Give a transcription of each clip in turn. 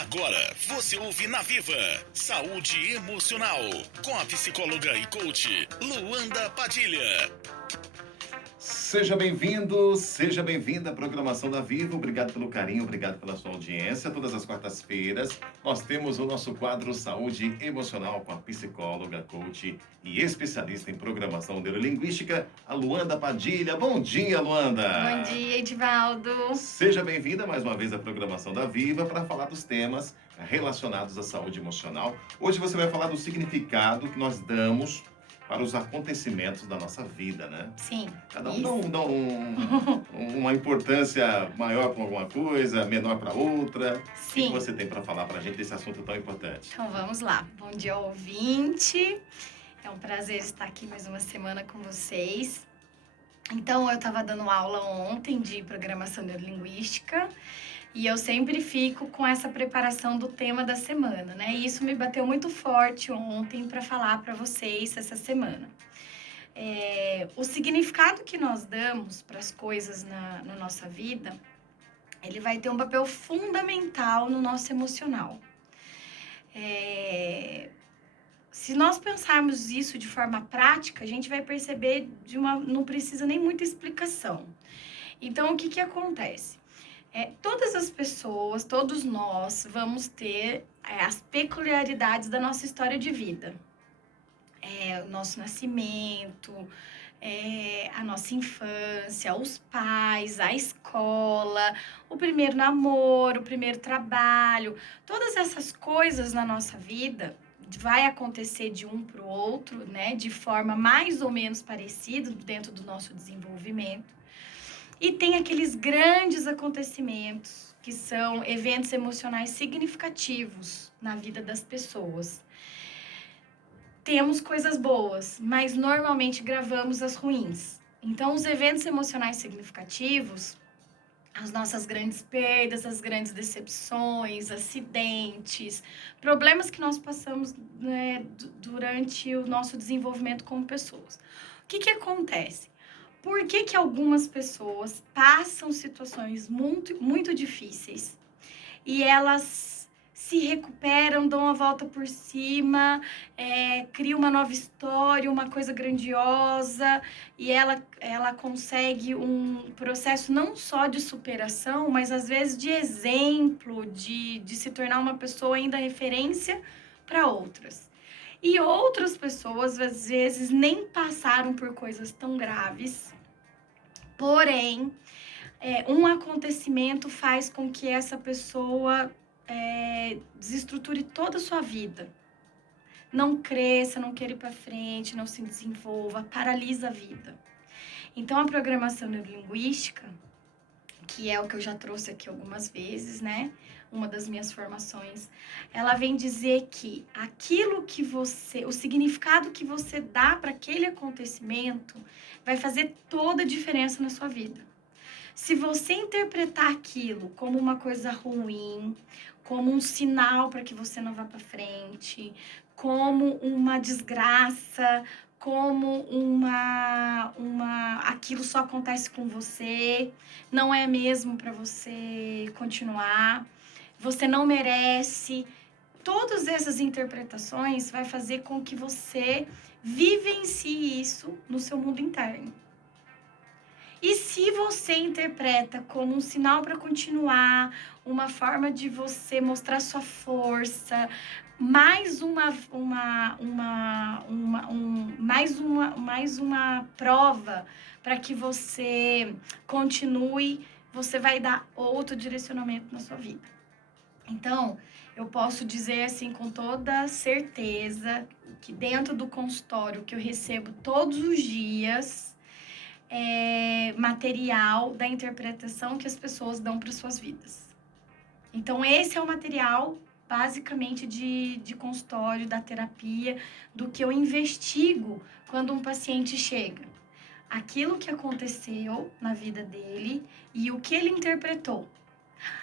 Agora você ouve na Viva Saúde Emocional com a psicóloga e coach Luanda Padilha. Seja bem-vindo, seja bem-vinda à programação da Viva. Obrigado pelo carinho, obrigado pela sua audiência. Todas as quartas-feiras nós temos o nosso quadro Saúde Emocional com a psicóloga, coach e especialista em programação neurolinguística, a Luanda Padilha. Bom dia, Luanda! Bom dia, Edivaldo! Seja bem-vinda mais uma vez à programação da Viva para falar dos temas relacionados à saúde emocional. Hoje você vai falar do significado que nós damos para os acontecimentos da nossa vida, né? Sim. Cada um dá uma importância maior para alguma coisa, menor para outra. Sim. O que você tem para falar para a gente desse assunto tão importante? Então vamos lá. Bom dia, ouvinte. É um prazer estar aqui mais uma semana com vocês. Então, eu estava dando aula ontem de programação neurolinguística e eu sempre fico com essa preparação do tema da semana, né? E isso me bateu muito forte ontem para falar para vocês essa semana. O significado que nós damos para as coisas na nossa vida, ele vai ter um papel fundamental no nosso emocional. Se nós pensarmos isso de forma prática, a gente vai perceber não precisa nem muita explicação. Então, o que acontece? Todas as pessoas, todos nós, vamos ter as peculiaridades da nossa história de vida. O nosso nascimento, a nossa infância, os pais, a escola, o primeiro namoro, o primeiro trabalho. Todas essas coisas na nossa vida vai acontecer de um para o outro, né, de forma mais ou menos parecida dentro do nosso desenvolvimento. E tem aqueles grandes acontecimentos que são eventos emocionais significativos na vida das pessoas. Temos coisas boas, mas normalmente gravamos as ruins. Então, os eventos emocionais significativos, as nossas grandes perdas, as grandes decepções, acidentes, problemas que nós passamos, né, durante o nosso desenvolvimento como pessoas. O que acontece? Por que algumas pessoas passam situações muito, muito difíceis e elas se recuperam, dão a volta por cima, criam uma nova história, uma coisa grandiosa, e ela consegue um processo não só de superação, mas às vezes de exemplo, de se tornar uma pessoa ainda referência para outras. E outras pessoas, às vezes, nem passaram por coisas tão graves, porém, um acontecimento faz com que essa pessoa desestruture toda a sua vida. Não cresça, não queira ir para frente, não se desenvolva, paralisa a vida. Então, a programação neurolinguística, que é o que eu já trouxe aqui algumas vezes, né? Uma das minhas formações, ela vem dizer que o significado que você dá para aquele acontecimento vai fazer toda a diferença na sua vida. Se você interpretar aquilo como uma coisa ruim, como um sinal para que você não vá para frente, como uma desgraça, como aquilo só acontece com você, não é mesmo para você continuar, você não merece. Todas essas interpretações vai fazer com que você vivencie isso no seu mundo interno. E se você interpreta como um sinal para continuar, uma forma de você mostrar sua força, mais uma prova para que você continue, você vai dar outro direcionamento na sua vida. Então, eu posso dizer assim com toda certeza que dentro do consultório que eu recebo todos os dias, material da interpretação que as pessoas dão para suas vidas. Então, esse é o material, basicamente, de consultório, da terapia, do que eu investigo quando um paciente chega. Aquilo que aconteceu na vida dele e o que ele interpretou.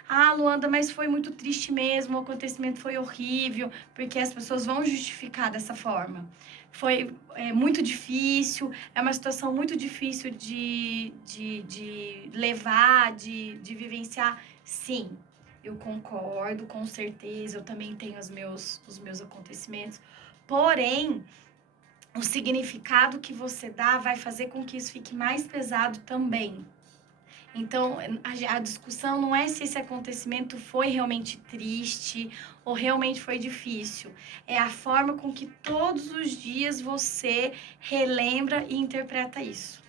Ah, Luanda, mas foi muito triste mesmo, o acontecimento foi horrível, porque as pessoas vão justificar dessa forma. Foi muito difícil, é uma situação muito difícil de levar, de vivenciar. Sim, eu concordo, com certeza, eu também tenho os meus acontecimentos. Porém, o significado que você dá vai fazer com que isso fique mais pesado também. Então, a discussão não é se esse acontecimento foi realmente triste ou realmente foi difícil. É a forma com que todos os dias você relembra e interpreta isso.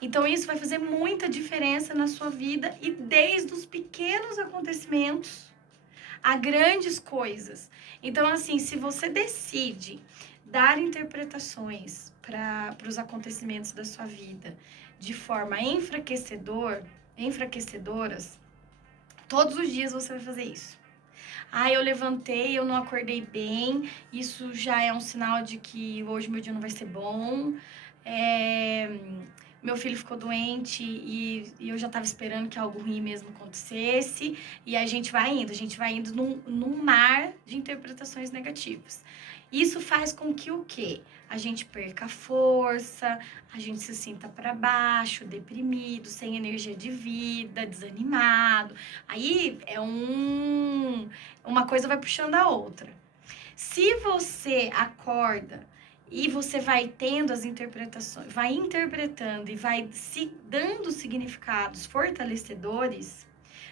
Então, isso vai fazer muita diferença na sua vida e desde os pequenos acontecimentos a grandes coisas. Então, assim, se você decide dar interpretações para os acontecimentos da sua vida de forma enfraquecedoras, todos os dias você vai fazer isso. Ah, eu levantei, eu não acordei bem, isso já é um sinal de que hoje meu dia não vai ser bom. Meu filho ficou doente e eu já estava esperando que algo ruim mesmo acontecesse. E a gente vai indo num mar de interpretações negativas. Isso faz com que o quê? A gente perca a força, a gente se sinta para baixo, deprimido, sem energia de vida, desanimado. Aí uma coisa vai puxando a outra. Se você acorda e você vai tendo as interpretações, vai interpretando e vai se dando significados fortalecedores,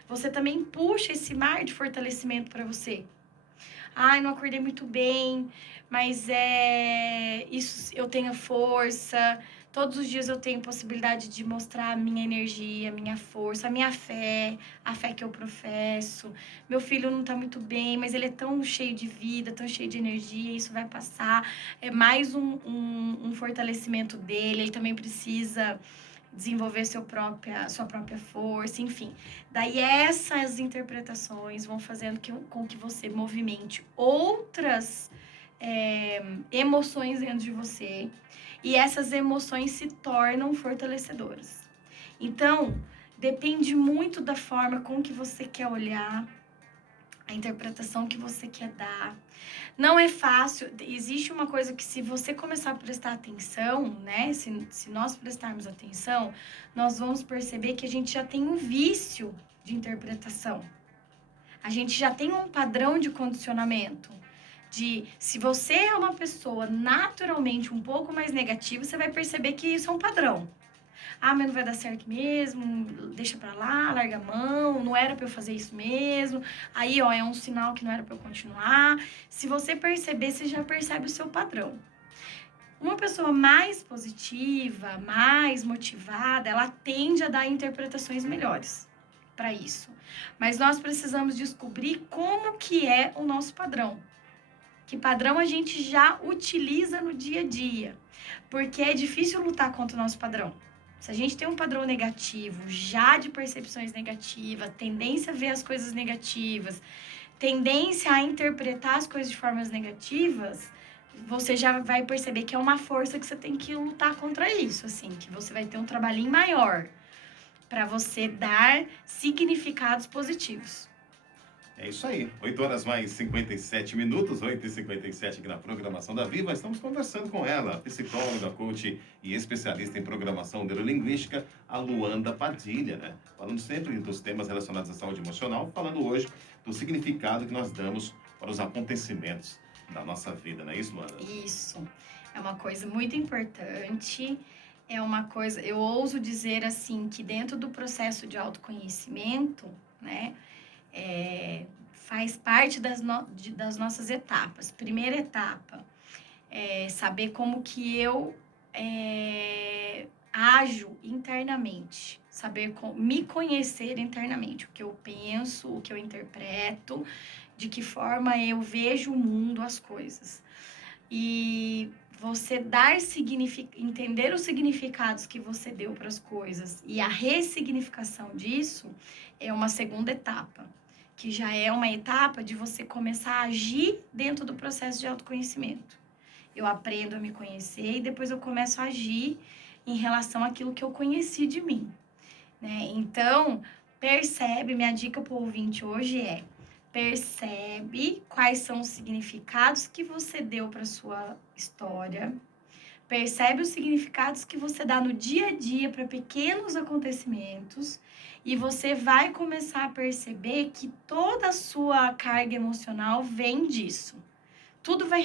você também puxa esse mar de fortalecimento para você. Ai, não acordei muito bem, mas isso eu tenho força. Todos os dias eu tenho possibilidade de mostrar a minha energia, a minha força, a fé que eu professo. Meu filho não tá muito bem, mas ele é tão cheio de vida, tão cheio de energia, isso vai passar. É mais um fortalecimento dele, ele também precisa desenvolver sua própria força, enfim. Daí essas interpretações vão fazendo com que você movimente outras emoções dentro de você e essas emoções se tornam fortalecedoras. Então, depende muito da forma com que você quer olhar, a interpretação que você quer dar. Não é fácil, existe uma coisa que se você começar a prestar atenção, né? Se nós prestarmos atenção, nós vamos perceber que a gente já tem um vício de interpretação. A gente já tem um padrão de condicionamento. Se você é uma pessoa naturalmente um pouco mais negativa, você vai perceber que isso é um padrão. Ah, mas não vai dar certo mesmo, deixa pra lá, larga a mão, não era pra eu fazer isso mesmo. Aí, ó, é um sinal que não era pra eu continuar. Se você perceber, você já percebe o seu padrão. Uma pessoa mais positiva, mais motivada, ela tende a dar interpretações melhores para isso. Mas nós precisamos descobrir como que é o nosso padrão. Que padrão a gente já utiliza no dia a dia. Porque é difícil lutar contra o nosso padrão. Se a gente tem um padrão negativo, já de percepções negativas, tendência a ver as coisas negativas, tendência a interpretar as coisas de formas negativas, você já vai perceber que é uma força que você tem que lutar contra isso, assim, que você vai ter um trabalhinho maior para você dar significados positivos. É isso aí. 8 horas mais 57 minutos, 8h57 aqui na programação da Viva. Estamos conversando com ela, psicóloga, coach e especialista em programação neurolinguística, a Luanda Padilha, né? Falando sempre dos temas relacionados à saúde emocional, falando hoje do significado que nós damos para os acontecimentos da nossa vida, não é isso, Luanda? Isso. É uma coisa muito importante. É uma coisa, eu ouso dizer assim, que dentro do processo de autoconhecimento, né? Faz parte das nossas etapas. Primeira etapa é saber como que eu ajo internamente, saber me conhecer internamente, o que eu penso, o que eu interpreto, de que forma eu vejo o mundo, as coisas. E você entender os significados que você deu para as coisas e a ressignificação disso é uma segunda etapa, que já é uma etapa de você começar a agir dentro do processo de autoconhecimento. Eu aprendo a me conhecer e depois eu começo a agir em relação àquilo que eu conheci de mim, né? Então, minha dica para o ouvinte hoje percebe quais são os significados que você deu para sua história, percebe os significados que você dá no dia a dia para pequenos acontecimentos e você vai começar a perceber que toda a sua carga emocional vem disso. Tudo vai